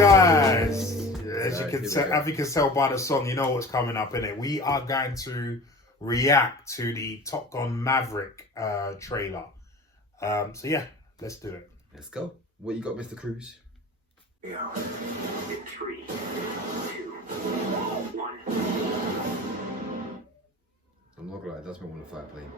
guys, as you can tell by the song, you know what's coming up in it. We are going to react to the Top Gun Maverick trailer. So yeah, let's do it. Let's go. What you got, Mr. Cruz? Yeah. In 3, 2, 1. I'm not gonna lie, it does make me want to fight a plane.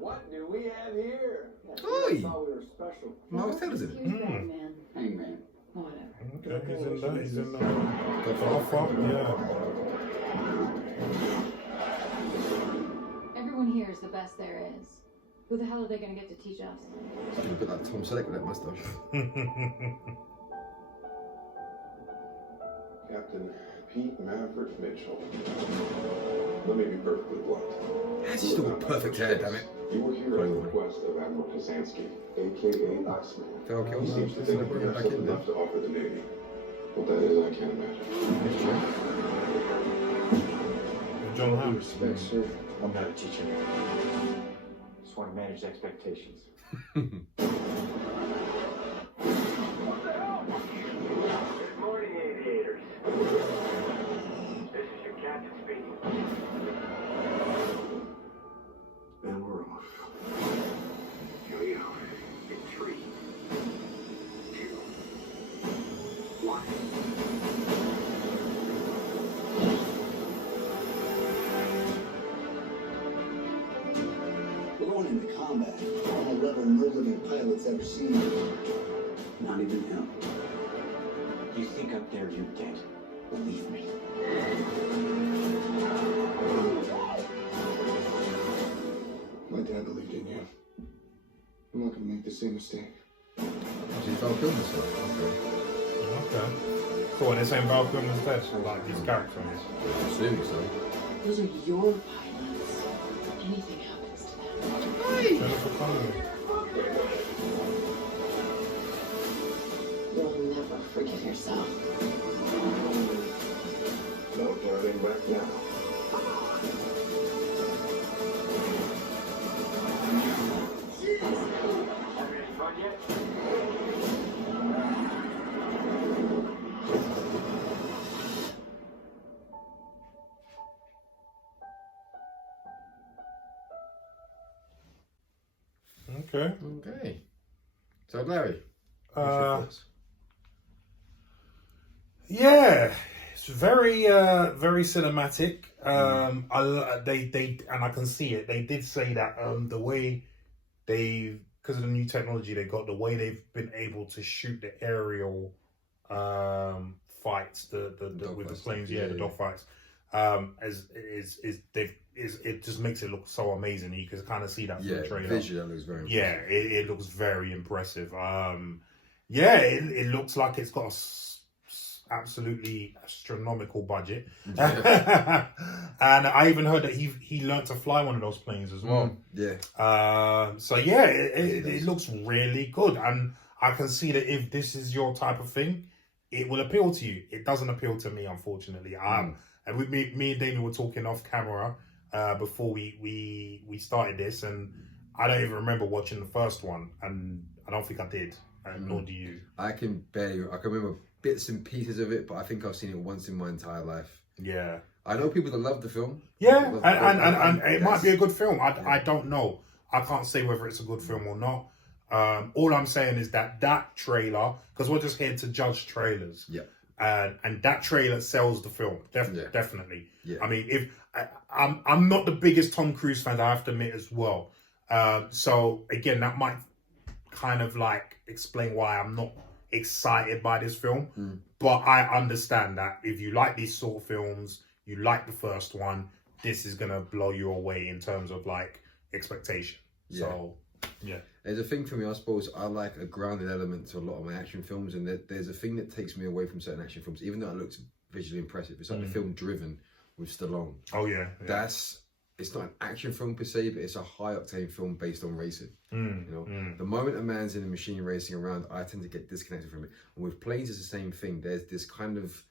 What do we have here? Oi! I thought we were special. Miles Teller's in it. Batman. Hangman. Whatever. Okay, he's in that. Yeah. Everyone here is the best there is. Who the hell are they going to get to teach us? It's gonna put that Tom Selleck with that mustache. Captain Pete Maverick Mitchell. Let me be perfectly blunt. That's just all perfect hair, damn it. You were here at the request of Admiral Kazansky, aka Iceman. Okay, He seems to think we have something left to offer the Navy. What that is, I can't imagine. John Hamm. Respect, sir. I'm not a teacher. Just want to manage expectations. Good morning, aviators. This is your captain speaking. And we're off. Here we go. In 3, 2, 1. We're going into combat on a level no living pilot's ever seen. Not even him. You think up there you're dead? Believe me. My dad believed in you. I'm not gonna make the same mistake. Actually, Val Kilmer's in it. Okay. Cool, and they're saying Val Kilmer's dead, like his character is. I'm assuming so. Those are your pilots. If anything happens to them. Jennifer Connelly. You'll never forgive yourself. No turning back now. Having any fun yet? Okay. Okay. So, Larry, what's your thoughts? Yeah, it's very cinematic. They and I can see it. They did say that the way because of the new technology they got, the way they've been able to shoot the aerial fights, the with the planes, the dog fights, it just makes it look so amazing. You can kind of see that from the trailer. Visually, that looks very impressive. Yeah, it looks very impressive. It looks like it's got absolutely astronomical budget. Yeah. And I even heard that he learned to fly one of those planes as well. So yeah, it looks really good, and I can see that if this is your type of thing, it will appeal to you. It doesn't appeal to me, unfortunately. And with me and Damien were talking off camera before we started this, and I don't even remember watching the first one, and I don't think I did, and nor do you. I can remember bits and pieces of it, but I think I've seen it once in my entire life. Yeah. I know people that love the film. Yeah, and it might be a good film. I don't know. I can't say whether it's a good film or not. All I'm saying is that trailer, because we're just here to judge trailers. Yeah. And that trailer sells the film. Definitely. Yeah. I mean, I'm not the biggest Tom Cruise fan, I have to admit as well. So again, that might kind of like explain why I'm not excited by this film. But I understand that if you like these sort of films, you like the first one, this is gonna blow you away in terms of like expectation. Yeah. So yeah. There's a thing for me, I suppose, I like a grounded element to a lot of my action films, and there's a thing that takes me away from certain action films, even though it looks visually impressive. It's like the film Driven with Stallone. Oh yeah. It's not an action film per se, but it's a high octane film based on racing. The moment a man's in a machine racing around, I tend to get disconnected from it. And with planes, it's the same thing. There's this kind of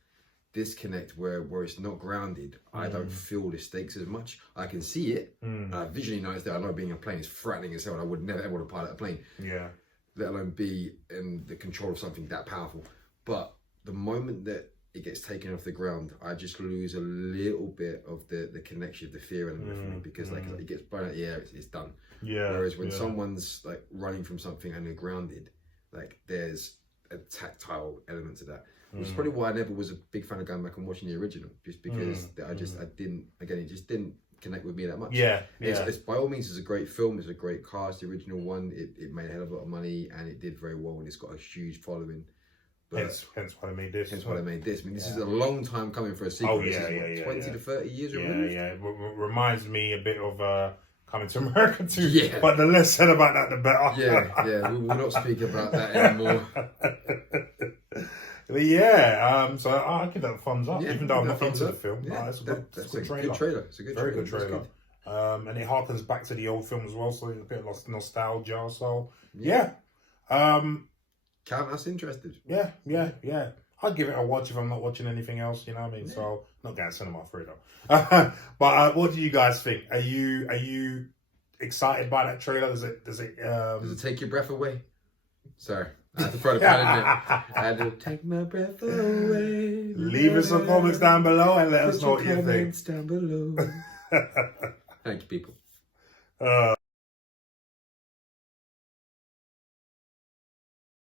disconnect where it's not grounded. I don't feel the stakes as much. I can see it. I visually notice that. I know being a plane is frightening as hell, and I would never ever want to pilot a plane. Yeah. Let alone be in the control of something that powerful. But the moment that it gets taken off the ground, I just lose a little bit of the connection, the fear element for me, because like it gets blown out the air, it's done. Yeah. Whereas when someone's like running from something and they're grounded, like there's a tactile element to that. Which is probably why I never was a big fan of going back and watching the original, just because I didn't, again, it just didn't connect with me that much. Yeah. It's by all means, it's a great film. It's a great cast. The original one, it made a hell of a lot of money and it did very well, and it's got a huge following. But hence why I made this. Hence why I made this. I mean, this is a long time coming for a sequel. Oh, yeah, This is, 20 to 30 years removed. Yeah. Reminds me a bit of Coming to America too. Yeah. But the less said about that, the better. Yeah. We will not speak about that anymore. But yeah, so I'll give that a thumbs up, Yeah, even though I'm not thumbs into up. the film. Yeah, It's a that's good a trailer. good trailer. It's a good Very trailer. good trailer. And it harkens back to the old film as well, so it's a bit of nostalgia. So yeah. Count us interested. Yeah. I'd give it a watch if I'm not watching anything else, you know what I mean? So not going to cinema for it though. But what do you guys think? Are you excited by that trailer? Does it take your breath away? Sorry. I had to throw the pun in there. I had to take my breath away. Leave us some comments down below and let us know what you think. Down below. Thank you, people.